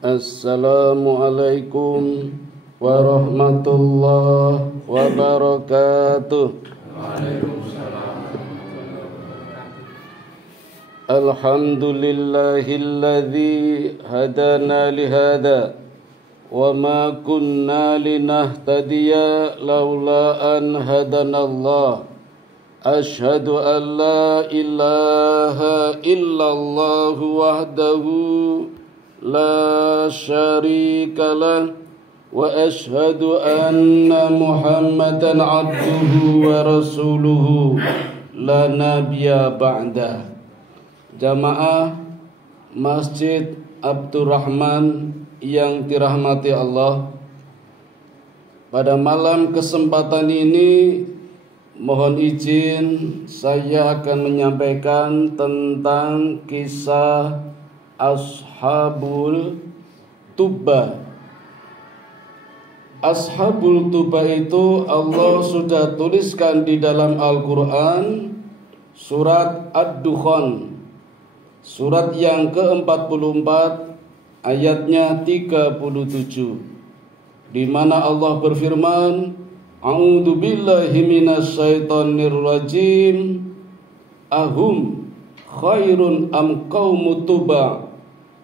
Assalamualaikum warahmatullahi wabarakatuh. Alhamdulillahilladzi hadana lihada wa ma kunna linahtadiya laula an hadanallah. Ashhadu an la ilaha illallah wahdahu la syarika lah wa ashhadu anna Muhammadan abduhu wa rasuluhu la nabiyya ba'dah. Jamaah Masjid Abdurrahman yang dirahmati Allah, pada malam kesempatan ini mohon izin saya akan menyampaikan tentang kisah Ashabul Tuba. Ashabul Tuba itu Allah sudah tuliskan di dalam Al-Quran, surat Ad-Dukhan, surat yang ke-44, ayatnya 37, di mana Allah berfirman, A'udzu billahi minasyaitonir rajim, ahum khairun am qaumut tuba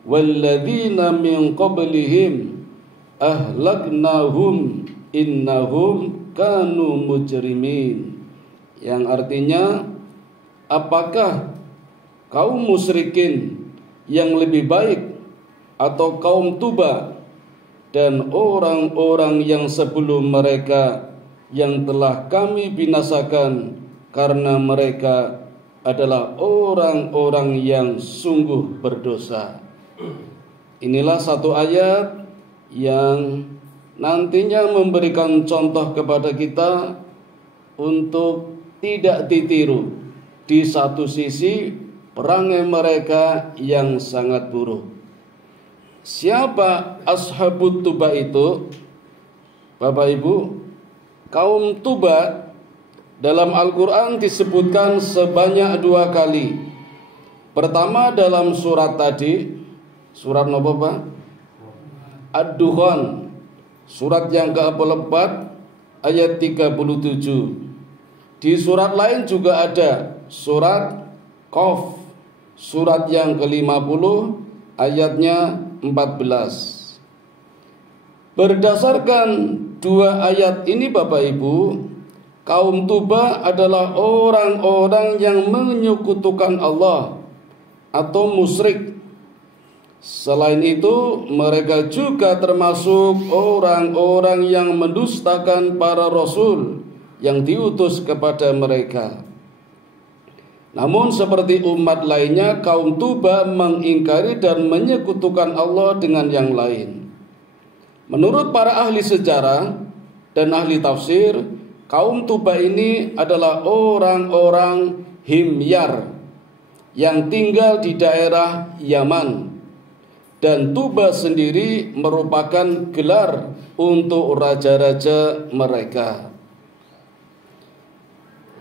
walladzina min qablihim ahlaknahum innahum kanu mujrimin. Yang artinya, apakah kaum musyrikin yang lebih baik atau kaum Tuba dan orang-orang yang sebelum mereka yang telah kami binasakan karena mereka adalah orang-orang yang sungguh berdosa. Inilah satu ayat yang nantinya memberikan contoh kepada kita untuk tidak ditiru. Di satu sisi perangai mereka yang sangat buruk. Siapa Ashabut Tuba itu? Bapak Ibu, kaum Tuba dalam Al-Quran disebutkan sebanyak 2 kali. Pertama dalam surat tadi, surat apa Pak? Ad-Dukhan, surat yang ke-44 ayat 37. Di surat lain juga ada surat Qaf, surat yang ke-50 ayatnya 14. Berdasarkan 2 ayat ini Bapak Ibu, kaum Tuba adalah orang-orang yang menyekutukan Allah atau musyrik. Selain itu, mereka juga termasuk orang-orang yang mendustakan para rasul yang diutus kepada mereka. Namun seperti umat lainnya, kaum Tuba mengingkari dan menyekutukan Allah dengan yang lain. Menurut para ahli sejarah dan ahli tafsir, kaum Tuba ini adalah orang-orang Himyar yang tinggal di daerah Yaman. Dan Tuba sendiri merupakan gelar untuk raja-raja mereka.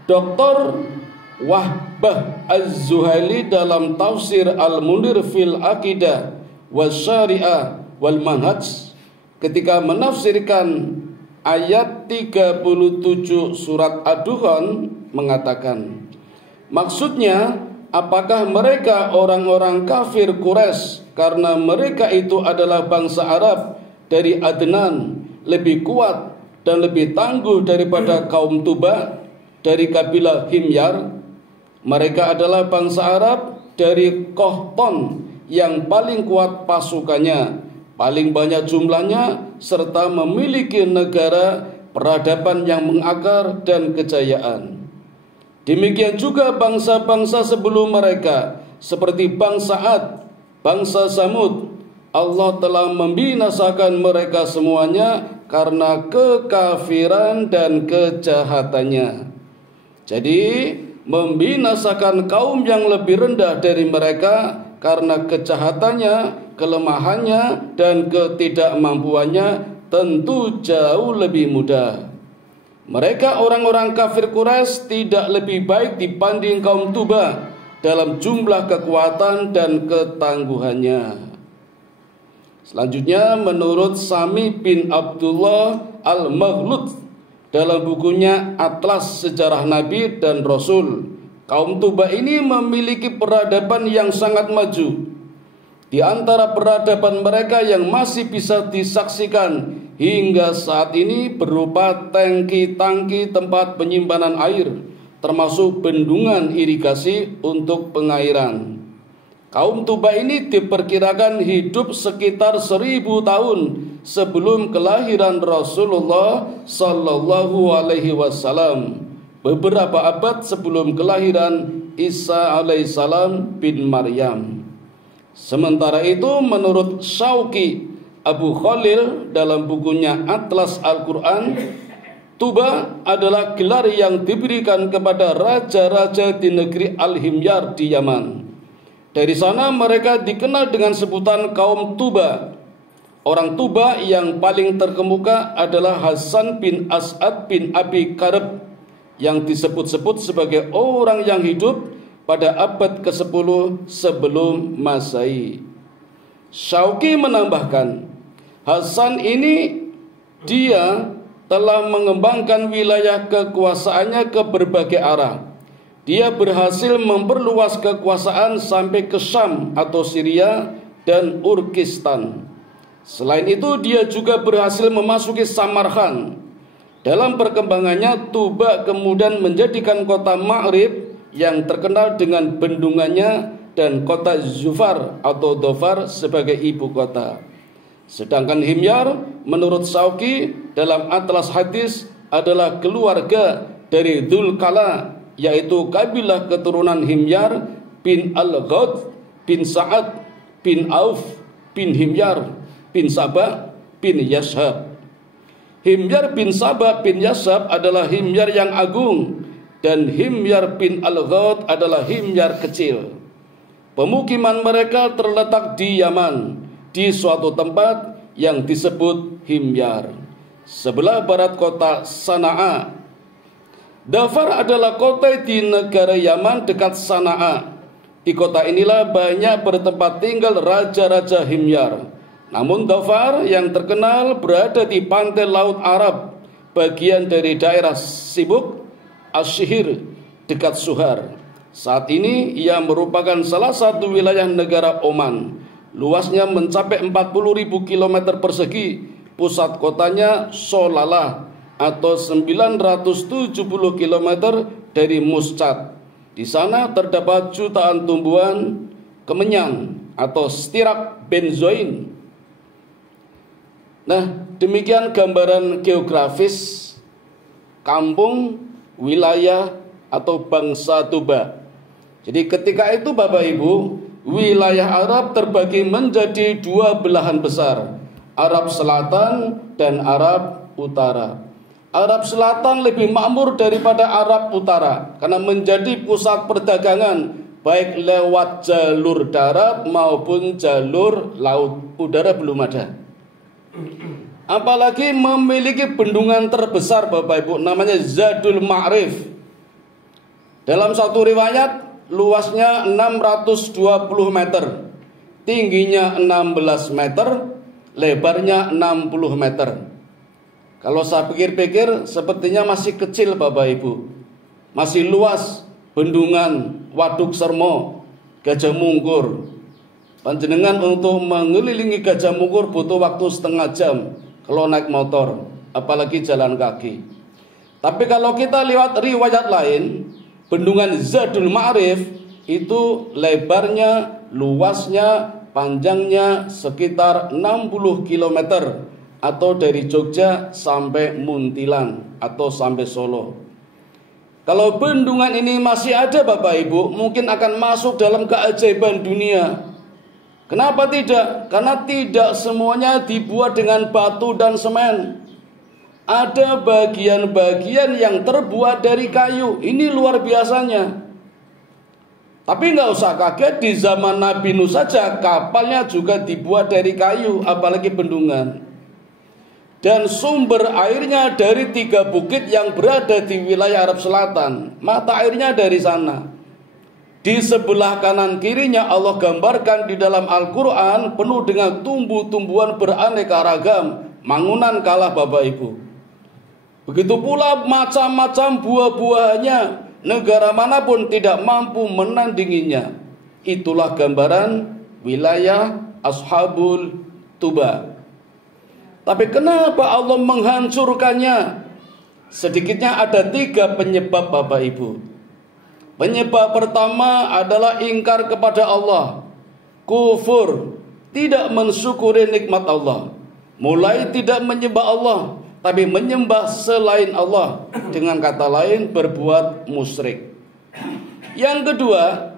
Dr. Wahbah Az-Zuhaili dalam tafsir Al-Munir fil Aqidah Wasyari'ah wal Manhaj, ketika menafsirkan ayat 37 surat Ad-Dukhan, mengatakan, maksudnya, apakah mereka orang-orang kafir Quraisy karena mereka itu adalah bangsa Arab dari Adnan, lebih kuat dan lebih tangguh daripada kaum Tuba dari kabilah Himyar? Mereka adalah bangsa Arab dari Qahton yang paling kuat pasukannya, paling banyak jumlahnya, serta memiliki negara peradaban yang mengakar dan kejayaan. Demikian juga bangsa-bangsa sebelum mereka, seperti bangsa Ad, bangsa Samud. Allah telah membinasakan mereka semuanya karena kekafiran dan kejahatannya. Jadi membinasakan kaum yang lebih rendah dari mereka karena kejahatannya, kelemahannya, dan ketidakmampuannya tentu jauh lebih mudah. Mereka orang-orang kafir Quraisy tidak lebih baik dibanding kaum Tuba dalam jumlah kekuatan dan ketangguhannya. Selanjutnya, menurut Sami bin Abdullah Al-Maghlud dalam bukunya Atlas Sejarah Nabi dan Rasul, kaum Tuba ini memiliki peradaban yang sangat maju. Di antara peradaban mereka yang masih bisa disaksikan hingga saat ini berupa tangki-tangki tempat penyimpanan air, termasuk bendungan irigasi untuk pengairan. Kaum Tuba ini diperkirakan hidup sekitar 1000 tahun sebelum kelahiran Rasulullah Sallallahu Alaihi Wasallam, beberapa abad sebelum kelahiran Isa alaihissalam bin Maryam. Sementara itu, menurut Syauqi Abu Khalil dalam bukunya Atlas Al-Quran, Tuba adalah gelar yang diberikan kepada raja-raja di negeri Al-Himyar di Yaman. Dari sana mereka dikenal dengan sebutan kaum Tuba. Orang Tuba yang paling terkemuka adalah Hasan bin As'ad bin Abi Karib, yang disebut-sebut sebagai orang yang hidup pada abad ke-10 sebelum Masehi. Syauqi menambahkan, Hasan ini dia telah mengembangkan wilayah kekuasaannya ke berbagai arah. Dia berhasil memperluas kekuasaan sampai ke Syam atau Syria dan Urkistan. Selain itu, dia juga berhasil memasuki Samarkand. Dalam perkembangannya, Tuba kemudian menjadikan kota Ma'rib yang terkenal dengan bendungannya dan kota Zufar atau Dhofar sebagai ibu kota. Sedangkan Himyar menurut Syauqi dalam Atlas Hadis adalah keluarga dari Dzulkala, yaitu kabilah keturunan Himyar bin Al-Ghad bin Sa'ad bin Auf bin Himyar bin Sabah bin Yashab. Himyar bin Sabah bin Yashab adalah Himyar yang agung, dan Himyar bin Al-Ghad adalah Himyar kecil. Pemukiman mereka terletak di Yaman, di suatu tempat yang disebut Himyar, sebelah barat kota Sana'a. Dhofar adalah kota di negara Yaman dekat Sana'a. Di kota inilah banyak bertempat tinggal raja-raja Himyar. Namun Dhofar yang terkenal berada di pantai Laut Arab, bagian dari daerah Sibuk Asyhir dekat Suhar. Saat ini ia merupakan salah satu wilayah negara Oman. Luasnya mencapai 40.000 km persegi. Pusat kotanya Salalah atau 970 km dari Muscat. Di sana terdapat jutaan tumbuhan kemenyan atau stirak benzoin. Nah, demikian gambaran geografis kampung, wilayah atau bangsa Tuba. Jadi ketika itu Bapak Ibu, wilayah Arab terbagi menjadi dua belahan besar, Arab Selatan dan Arab Utara. Arab Selatan lebih makmur daripada Arab Utara karena menjadi pusat perdagangan baik lewat jalur darat maupun jalur laut. Udara belum ada. Apalagi memiliki bendungan terbesar Bapak Ibu, namanya Zadul Ma'rif. Dalam satu riwayat luasnya 620 meter, tingginya 16 meter, lebarnya 60 meter. Kalau saya pikir-pikir sepertinya masih kecil Bapak Ibu. Masih luas bendungan Waduk Sermo, Gajah Mungkur. Panjenengan untuk mengelilingi Gajah Mungkur butuh waktu setengah jam kalau naik motor, apalagi jalan kaki. Tapi kalau kita lihat riwayat lain, bendungan Zadul Ma'rif itu lebarnya, luasnya, panjangnya sekitar 60 km atau dari Jogja sampai Muntilan atau sampai Solo. Kalau bendungan ini masih ada Bapak Ibu, mungkin akan masuk dalam keajaiban dunia. Kenapa tidak? Karena tidak semuanya dibuat dengan batu dan semen. Ada bagian-bagian yang terbuat dari kayu. Ini luar biasanya. Tapi nggak usah kaget, di zaman Nabi Nuh saja kapalnya juga dibuat dari kayu, apalagi bendungan. Dan sumber airnya dari 3 bukit yang berada di wilayah Arab Selatan. Mata airnya dari sana. Di sebelah kanan kirinya Allah gambarkan di dalam Al-Quran penuh dengan tumbuh-tumbuhan beraneka ragam. Mangunan kalah Bapak Ibu. Begitu pula macam-macam buah-buahnya. Negara manapun tidak mampu menandinginya. Itulah gambaran wilayah Ashabul Tuba. Tapi kenapa Allah menghancurkannya? Sedikitnya ada 3 penyebab Bapak Ibu. Penyebab pertama adalah ingkar kepada Allah. Kufur, tidak mensyukuri nikmat Allah. Mulai tidak menyembah Allah, tapi menyembah selain Allah. Dengan kata lain, berbuat musyrik. Yang kedua,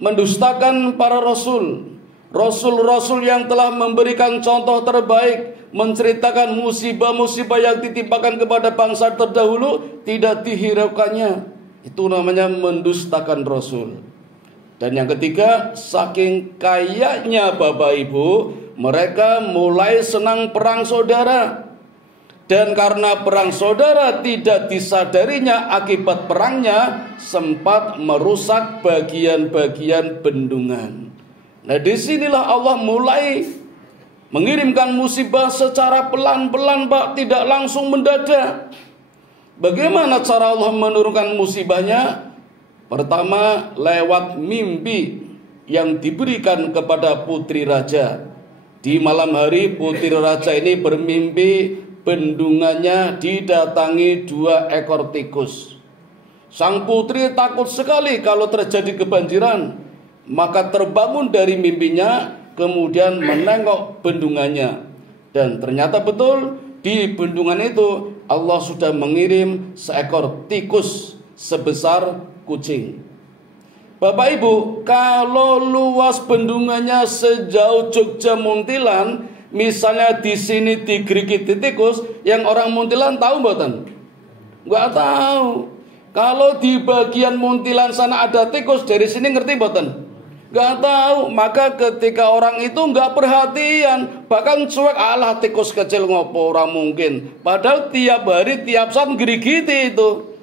mendustakan para rasul. Rasul-rasul yang telah memberikan contoh terbaik, menceritakan musibah-musibah yang ditimpakan kepada bangsa terdahulu, tidak dihiraukannya. Itu namanya mendustakan rasul. Dan yang ketiga, saking kayanya Bapak Ibu, mereka mulai senang perang saudara. Dan karena perang saudara tidak disadarinya, akibat perangnya sempat merusak bagian-bagian bendungan. Nah, disinilah Allah mulai mengirimkan musibah secara pelan-pelan, Pak, tidak langsung mendadak. Bagaimana cara Allah menurunkan musibahnya? Pertama, lewat mimpi yang diberikan kepada putri raja. Di malam hari putri raja ini bermimpi bendungannya didatangi 2 ekor tikus. Sang putri takut sekali kalau terjadi kebanjiran. Maka terbangun dari mimpinya, kemudian menengok bendungannya. Dan ternyata betul, di bendungan itu Allah sudah mengirim seekor tikus sebesar kucing. Bapak Ibu, kalau luas bendungannya sejauh Jogja Muntilan, misalnya di sini digerigiti tikus, yang orang Muntilan tahu mboten? Enggak tahu. Kalau di bagian Muntilan sana ada tikus, dari sini ngerti mboten? Enggak tahu. Maka ketika orang itu enggak perhatian, bahkan cuek, alah tikus kecil ngopo, orang mungkin. Padahal tiap hari, tiap saat gerigiti itu.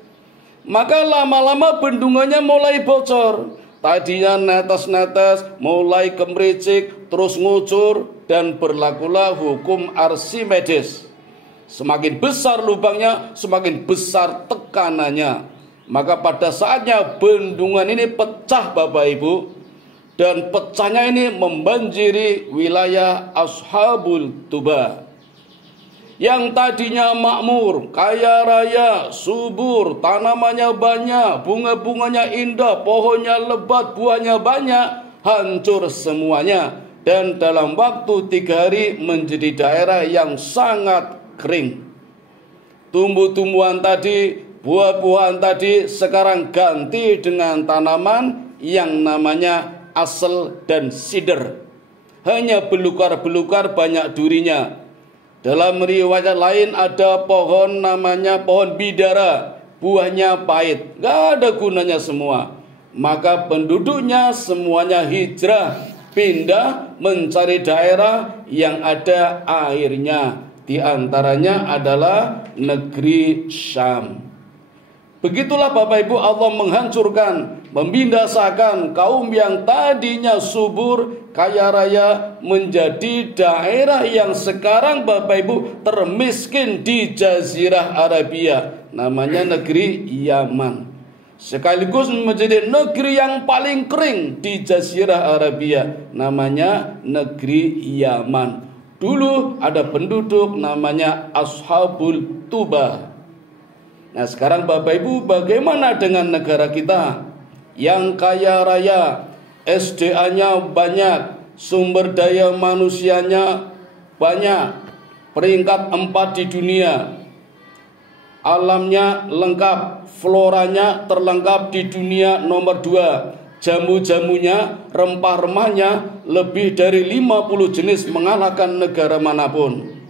Maka lama-lama bendungannya mulai bocor. Tadinya netes-netes, mulai kemericik, terus ngucur, dan berlakulah hukum Archimedes. Semakin besar lubangnya, semakin besar tekanannya. Maka pada saatnya bendungan ini pecah Bapak Ibu. Dan pecahnya ini membanjiri wilayah Ashabul Tuba. Yang tadinya makmur, kaya raya, subur, tanamannya banyak, bunga-bunganya indah, pohonnya lebat, buahnya banyak, hancur semuanya. Dan dalam waktu 3 hari menjadi daerah yang sangat kering. Tumbuh-tumbuhan tadi, buah-buahan tadi sekarang ganti dengan tanaman yang namanya asel dan sider. Hanya belukar-belukar, banyak durinya. Dalam riwayat lain ada pohon namanya pohon bidara, buahnya pahit, gak ada gunanya semua. Maka penduduknya semuanya hijrah, pindah mencari daerah yang ada airnya. Di antaranya adalah negeri Syam. Begitulah Bapak Ibu Allah menghancurkan, membinasakan kaum yang tadinya subur, kaya raya, menjadi daerah yang sekarang Bapak Ibu termiskin di Jazirah Arabia. Namanya negeri Yaman. Sekaligus menjadi negeri yang paling kering di Jazirah Arabia. Namanya negeri Yaman. Dulu ada penduduk namanya Ashabul Tuba. Nah sekarang Bapak Ibu, bagaimana dengan negara kita yang kaya raya, SDA-nya banyak, sumber daya manusianya banyak, peringkat 4 di dunia, alamnya lengkap, floranya terlengkap di dunia nomor 2, jamu-jamunya, rempah-rempahnya lebih dari 50 jenis mengalahkan negara manapun.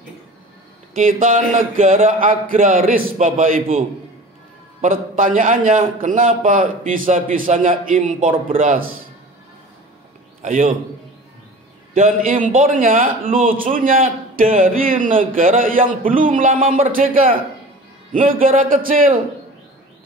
Kita negara agraris Bapak Ibu. Pertanyaannya, kenapa bisa-bisanya impor beras? Ayo. Dan impornya lucunya dari negara yang belum lama merdeka. Negara kecil.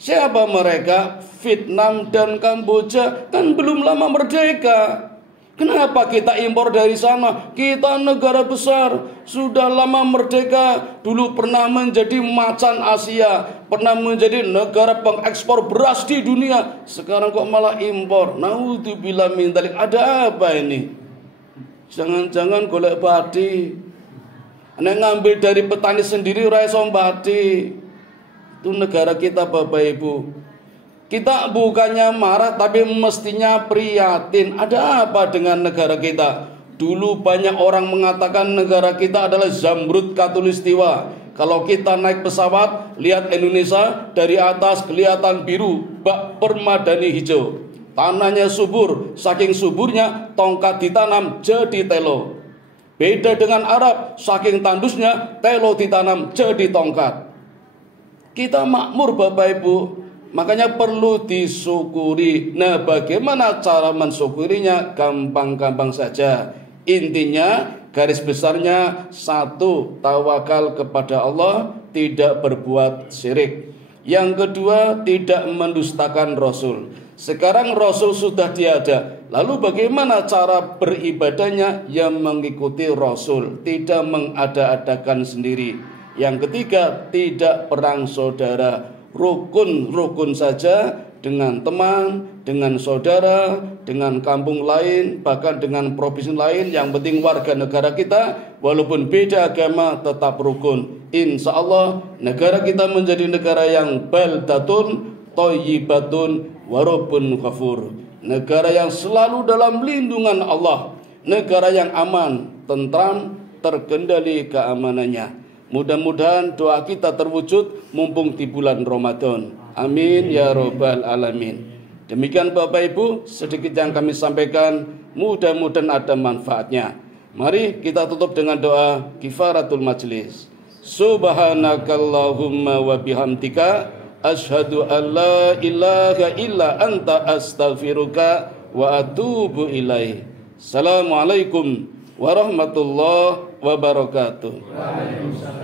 Siapa mereka? Vietnam dan Kamboja kan belum lama merdeka. Kenapa kita impor dari sana? Kita negara besar, sudah lama merdeka, dulu pernah menjadi macan Asia, pernah menjadi negara pengekspor beras di dunia. Sekarang kok malah impor? Naudzubillah min dzalik. Ada apa ini? Jangan-jangan golek padi. Nek ngambil dari petani sendiri ora iso padi. Itu negara kita Bapak Ibu. Kita bukannya marah tapi mestinya prihatin. Ada apa dengan negara kita? Dulu banyak orang mengatakan negara kita adalah Zamrud Khatulistiwa. Kalau kita naik pesawat, lihat Indonesia dari atas kelihatan biru, bak permadani hijau. Tanahnya subur, saking suburnya tongkat ditanam jadi telo. Beda dengan Arab, saking tandusnya telo ditanam jadi tongkat. Kita makmur Bapak Ibu. Makanya perlu disyukuri. Nah, bagaimana cara mensyukurinya? Gampang-gampang saja. Intinya, garis besarnya satu, tawakal kepada Allah, tidak berbuat syirik. Yang kedua, tidak mendustakan Rasul. Sekarang Rasul sudah tiada. Lalu bagaimana cara beribadahnya? Yang mengikuti Rasul, tidak mengada-adakan sendiri. Yang ketiga, tidak perang saudara. Rukun saja dengan teman, dengan saudara, dengan kampung lain, bahkan dengan provinsi lain. Yang penting warga negara kita, walaupun beda agama, tetap rukun. Insya Allah negara kita menjadi negara yang baldatun thayyibatun warabun ghafur. Negara yang selalu dalam lindungan Allah. Negara yang aman, tentram, terkendali keamanannya. Mudah-mudahan doa kita terwujud mumpung di bulan Ramadan. Amin ya robbal alamin. Demikian Bapak Ibu, sedikit yang kami sampaikan, mudah-mudahan ada manfaatnya. Mari kita tutup dengan doa kifaratul majlis. Subhanakallahumma wa bihamdika asyhadu an la ilaha illa anta astaghfiruka wa atubu ilaih. Assalamualaikum warahmatullahi wabarakatuh. Waalaikumsalam.